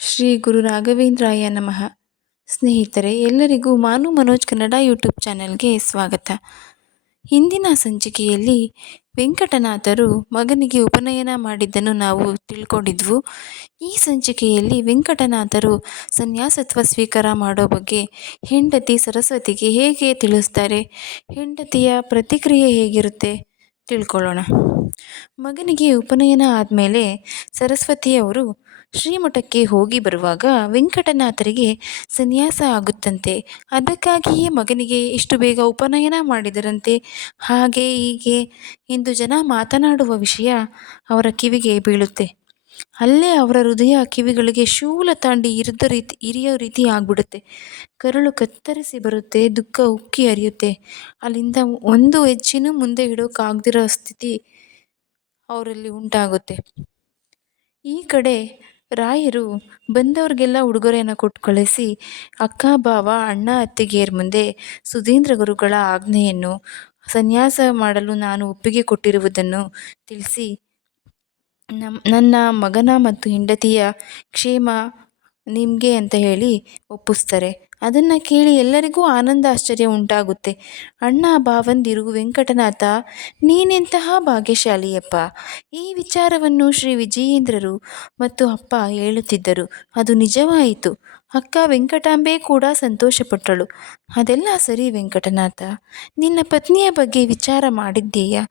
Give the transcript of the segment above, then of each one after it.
ಶ್ರೀ ಗುರು ರಾಘವೇಂದ್ರಾಯ ನಮಃ. ಸ್ನೇಹಿತರೆ, ಎಲ್ಲರಿಗೂ ಮಾನು ಮನೋಜ್ ಕನ್ನಡ ಯೂಟ್ಯೂಬ್ ಚಾನೆಲ್ಗೆ ಸ್ವಾಗತ. ಹಿಂದಿನ ಸಂಚಿಕೆಯಲ್ಲಿ ವೆಂಕಟನಾಥರು ಮಗನಿಗೆ ಉಪನಯನ ಮಾಡಿದ್ದನ್ನು ನಾವು ತಿಳ್ಕೊಂಡಿದ್ವು. ಈ ಸಂಚಿಕೆಯಲ್ಲಿ ವೆಂಕಟನಾಥರು ಸನ್ಯಾಸತ್ವ ಸ್ವೀಕಾರ ಮಾಡೋ ಬಗ್ಗೆ ಹೆಂಡತಿ ಸರಸ್ವತಿಗೆ ಹೇಗೆ ತಿಳಿಸ್ತಾರೆ, ಹೆಂಡತಿಯ ಪ್ರತಿಕ್ರಿಯೆ ಹೇಗಿರುತ್ತೆ ತಿಳ್ಕೊಳ್ಳೋಣ. ಮಗನಿಗೆ ಉಪನಯನ ಆದಮೇಲೆ ಸರಸ್ವತಿಯವರು ಶ್ರೀಮಠಕ್ಕೆ ಹೋಗಿ ಬರುವಾಗ ವೆಂಕಟನಾಥರಿಗೆ ಸನ್ಯಾಸ ಆಗುತ್ತಂತೆ. ಅದಕ್ಕಾಗಿಯೇ ಮಗನಿಗೆ ಇಷ್ಟು ಬೇಗ ಉಪನಯನ ಮಾಡಿದರಂತೆ. ಹಾಗೆ ಹೀಗೆ ಎಂದು ಜನ ಮಾತನಾಡುವ ವಿಷಯ ಅವರ ಕಿವಿಗೆ ಬೀಳುತ್ತೆ. ಅಲ್ಲೇ ಅವರ ಹೃದಯ ಕಿವಿಗಳಿಗೆ ಶೂಲ ತಾಂಡಿ ಇರಿದ ರೀತಿ, ಇರಿಯೋ ರೀತಿ ಆಗ್ಬಿಡುತ್ತೆ. ಕರುಳು ಕತ್ತರಿಸಿ ಬರುತ್ತೆ, ದುಃಖ ಉಕ್ಕಿ ಹರಿಯುತ್ತೆ. ಅಲ್ಲಿಂದ ಒಂದು ಹೆಜ್ಜೆನೂ ಮುಂದೆ ಇಡೋಕ್ಕಾಗದಿರೋ ಸ್ಥಿತಿ ಅವರಲ್ಲಿ ಉಂಟಾಗುತ್ತೆ. ಈ ಕಡೆ ರಾಯರು ಬಂದವ್ರಿಗೆಲ್ಲ ಉಡುಗೊರೆಯನ್ನು ಕೊಟ್ಟು ಕಳಿಸಿ ಅಕ್ಕ, ಬಾವ, ಅಣ್ಣ, ಅತ್ತಿಗೆಯರ ಮುಂದೆ ಸುಧೀಂದ್ರ ಗುರುಗಳ ಆಜ್ಞೆಯನ್ನು ಸನ್ಯಾಸ ಮಾಡಲು ನಾನು ಒಪ್ಪಿಗೆ ಕೊಟ್ಟಿರುವುದನ್ನು ತಿಳಿಸಿ ನಮ್ಮ ನನ್ನ ಮಗನ ಮತ್ತು ಹೆಂಡತಿಯ ಕ್ಷೇಮ ನಿಮಗೆ ಅಂತ ಹೇಳಿ ಒಪ್ಪಿಸ್ತಾರೆ. ಅದನ್ನು ಕೇಳಿ ಎಲ್ಲರಿಗೂ ಆನಂದ ಆಶ್ಚರ್ಯ ಉಂಟಾಗುತ್ತೆ. ಅಣ್ಣ ಭಾವಂದಿರು ವೆಂಕಟನಾಥ ನೀನೆಂತಹ ಭಾಗ್ಯಶಾಲಿಯಪ್ಪ? ಈ ವಿಚಾರವನ್ನು ಶ್ರೀ ವಿಜಯೇಂದ್ರರು ಮತ್ತು ಅಪ್ಪ ಹೇಳುತ್ತಿದ್ದರು. ಅದು ನಿಜವಾಯಿತು. ಅಕ್ಕ ವೆಂಕಟಾಂಬೆ ಕೂಡ ಸಂತೋಷಪಟ್ಟಳು. ಅದೆಲ್ಲ ಸರಿ ವೆಂಕಟನಾಥ. ನಿನ್ನ ಪತ್ನಿಯ ಬಗ್ಗೆ ವಿಚಾರ ಮಾಡಿದ್ದೀಯಾ?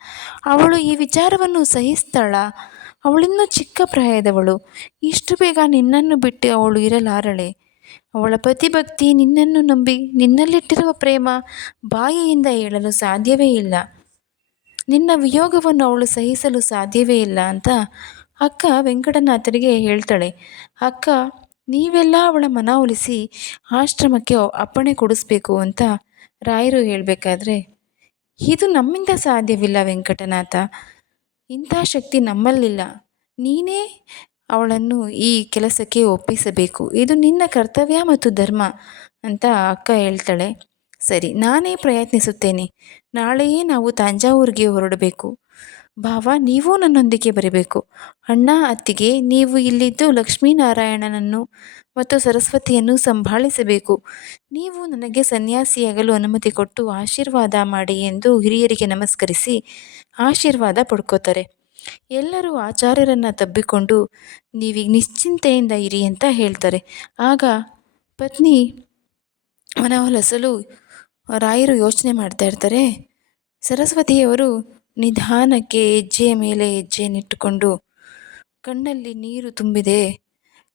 ಅವಳು ಈ ವಿಚಾರವನ್ನು ಸಹಿಸ್ತಾಳ? ಅವಳಿನ್ನೂ ಚಿಕ್ಕ ಪ್ರಾಯದವಳು. ಇಷ್ಟು ಬೇಗ ನಿನ್ನನ್ನು ಬಿಟ್ಟು ಅವಳು ಇರಲಾರಳೆ. ಅವಳ ಪತಿಭಕ್ತಿ ನಿನ್ನನ್ನು ನಂಬಿ ನಿನ್ನಲ್ಲಿಟ್ಟಿರುವ ಪ್ರೇಮ ಬಾಯಿಯಿಂದ ಹೇಳಲು ಸಾಧ್ಯವೇ ಇಲ್ಲ. ನಿನ್ನ ವಿಯೋಗವನ್ನು ಅವಳು ಸಹಿಸಲು ಸಾಧ್ಯವೇ ಇಲ್ಲ ಅಂತ ಅಕ್ಕ ವೆಂಕಟನಾಥರಿಗೆ ಹೇಳ್ತಾಳೆ. ಅಕ್ಕ, ನೀವೆಲ್ಲ ಅವಳ ಮನವೊಲಿಸಿ ಆಶ್ರಮಕ್ಕೆ ಅಪ್ಪಣೆ ಕೊಡಿಸ್ಬೇಕು ಅಂತ ರಾಯರು ಹೇಳಬೇಕಾದ್ರೆ, ಇದು ನಮ್ಮಿಂದ ಸಾಧ್ಯವಿಲ್ಲ ವೆಂಕಟನಾಥ. ಇಂಥ ಶಕ್ತಿ ನಮ್ಮಲ್ಲಿಲ್ಲ. ನೀನೇ ಅವಳನ್ನು ಈ ಕೆಲಸಕ್ಕೆ ಒಪ್ಪಿಸಬೇಕು. ಇದು ನಿನ್ನ ಕರ್ತವ್ಯ ಮತ್ತು ಧರ್ಮ ಅಂತ ಅಕ್ಕ ಹೇಳ್ತಾಳೆ. ಸರಿ, ನಾನೇ ಪ್ರಯತ್ನಿಸುತ್ತೇನೆ. ನಾಳೆಯೇ ನಾವು ತಂಜಾವೂರಿಗೆ ಹೊರಡಬೇಕು. ಭಾವ, ನೀವು ನನ್ನೊಂದಿಗೆ ಬರಬೇಕು. ಅಣ್ಣ, ಅತ್ತಿಗೆ, ನೀವು ಇಲ್ಲಿದ್ದು ಲಕ್ಷ್ಮೀನಾರಾಯಣನನ್ನು ಮತ್ತು ಸರಸ್ವತಿಯನ್ನು ಸಂಭಾಳಿಸಬೇಕು. ನೀವು ನನಗೆ ಸನ್ಯಾಸಿಯಾಗಲು ಅನುಮತಿ ಕೊಟ್ಟು ಆಶೀರ್ವಾದ ಮಾಡಿ ಎಂದು ಹಿರಿಯರಿಗೆ ನಮಸ್ಕರಿಸಿ ಆಶೀರ್ವಾದ ಪಡ್ಕೋತಾರೆ. ಎಲ್ಲರೂ ಆಚಾರ್ಯರನ್ನು ತಬ್ಬಿಕೊಂಡು ನೀವೀಗ ನಿಶ್ಚಿಂತೆಯಿಂದ ಇರಿ ಅಂತ ಹೇಳ್ತಾರೆ. ಆಗ ಪತ್ನಿ ಮನವೊಲಿಸಲು ರಾಯರು ಯೋಚನೆ ಮಾಡ್ತಾ ಇರ್ತಾರೆ. ಸರಸ್ವತಿಯವರು ನಿಧಾನಕ್ಕೆ ಹೆಜ್ಜೆಯ ಮೇಲೆ ಹೆಜ್ಜೆಯನ್ನಿಟ್ಟುಕೊಂಡು ಕಣ್ಣಲ್ಲಿ ನೀರು ತುಂಬಿದೆ.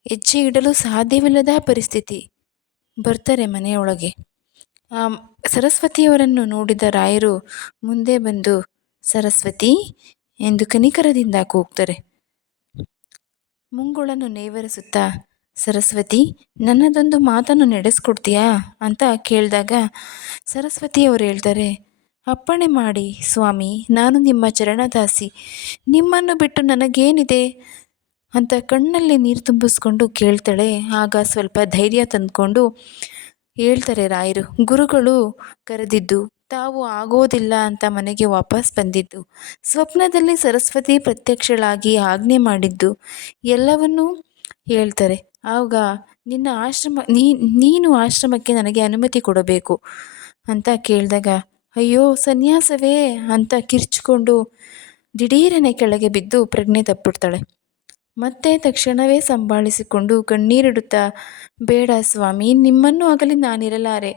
ಹೆಜ್ಜೆ ಇಡಲು ಸಾಧ್ಯವಿಲ್ಲದ ಪರಿಸ್ಥಿತಿ. ಬರ್ತಾರೆ ಮನೆಯೊಳಗೆ. ಸರಸ್ವತಿಯವರನ್ನು ನೋಡಿದ ರಾಯರು ಮುಂದೆ ಬಂದು, ಸರಸ್ವತಿ, ಎಂದು ಕನಿಕರದಿಂದ ಕೂಗ್ತಾರೆ. ಮುಂಗುಳನ್ನು ನೇವರಿಸುತ್ತಾ, ಸರಸ್ವತಿ, ನನ್ನದೊಂದು ಮಾತನ್ನು ನಡೆಸ್ಕೊಡ್ತೀಯಾ? ಅಂತ ಕೇಳಿದಾಗ, ಸರಸ್ವತಿಯವರು ಹೇಳ್ತಾರೆ ಅಪ್ಪಣೆ ಮಾಡಿ, ಸ್ವಾಮಿ, ನಾನು ನಿಮ್ಮ ಚರಣದಾಸಿ. ನಿಮ್ಮನ್ನು ಬಿಟ್ಟು ನನಗೇನಿದೆ? ಅಂತ ಕಣ್ಣಲ್ಲಿ ನೀರು ತುಂಬಿಸ್ಕೊಂಡು ಕೇಳ್ತಾಳೆ. ಆಗ ಸ್ವಲ್ಪ ಧೈರ್ಯ ತಂದುಕೊಂಡು ಹೇಳ್ತಾರೆ ರಾಯರು, ಗುರುಗಳು ಕರೆದಿದ್ದು, ತಾವು ಆಗೋದಿಲ್ಲ ಅಂತ ಮನೆಗೆ ವಾಪಸ್ ಬಂದಿದ್ದು. ಸ್ವಪ್ನದಲ್ಲಿ ಸರಸ್ವತಿ ಪ್ರತ್ಯಕ್ಷಳಾಗಿ ಆಜ್ಞೆ ಮಾಡಿದ್ದು, ಎಲ್ಲವನ್ನೂ ಹೇಳ್ತಾರೆ. ಆಗ ನಿನ್ನ ಆಶ್ರಮ ನೀನು ಆಶ್ರಮಕ್ಕೆ ನನಗೆ ಅನುಮತಿ ಕೊಡಬೇಕು. ಅಂತ ಕೇಳಿದಾಗ ಅಯ್ಯೋ, ಸನ್ಯಾಸವೇ ಅಂತ ಕಿರ್ಚಿಕೊಂಡು ದಿಢೀರನೆ ಕೆಳಗೆ ಬಿದ್ದು ಪ್ರಜ್ಞೆ ತಪ್ಪಿಡ್ತಾಳೆ. ಮತ್ತೆ ತಕ್ಷಣವೇ ಸಂಭಾಳಿಸಿಕೊಂಡು ಕಣ್ಣೀರಿಡುತ್ತಾ, ಬೇಡ ಸ್ವಾಮಿ, ನಿಮ್ಮನ್ನು ಆಗಲಿ ನಾನಿರಲಾರೆ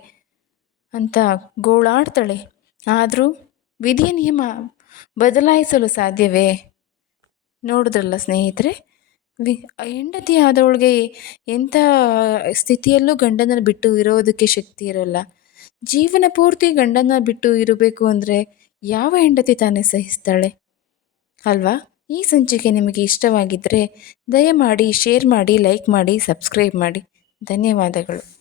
ಅಂತ ಗೋಳಾಡ್ತಾಳೆ. ಆದರೂ ವಿಧಿಯ ನಿಯಮ ಬದಲಾಯಿಸಲು ಸಾಧ್ಯವೇ? ನೋಡಿದ್ರಲ್ಲ ಸ್ನೇಹಿತರೆ, ವಿ ಹೆಂಡತಿ ಆದವಳಿಗೆ ಎಂಥ ಸ್ಥಿತಿಯಲ್ಲೂ ಗಂಡನನ್ನು ಬಿಟ್ಟು ಇರೋದಕ್ಕೆ ಶಕ್ತಿ ಇರೋಲ್ಲ. ಜೀವನ ಪೂರ್ತಿ ಗಂಡನ ಬಿಟ್ಟು ಇರಬೇಕು ಅಂದರೆ ಯಾವ ಹೆಂಡತಿ ತಾನೇ ಸಹಿಸ್ತಾಳೆ? ಅಲ್ವಾ? ಈ ಸಂಚಿಕೆ ನಿಮಗೆ ಇಷ್ಟವಾಗಿದ್ದರೆ ದಯಮಾಡಿ ಶೇರ್ ಮಾಡಿ, ಲೈಕ್ ಮಾಡಿ, ಸಬ್ಸ್ಕ್ರೈಬ್ ಮಾಡಿ. ಧನ್ಯವಾದಗಳು.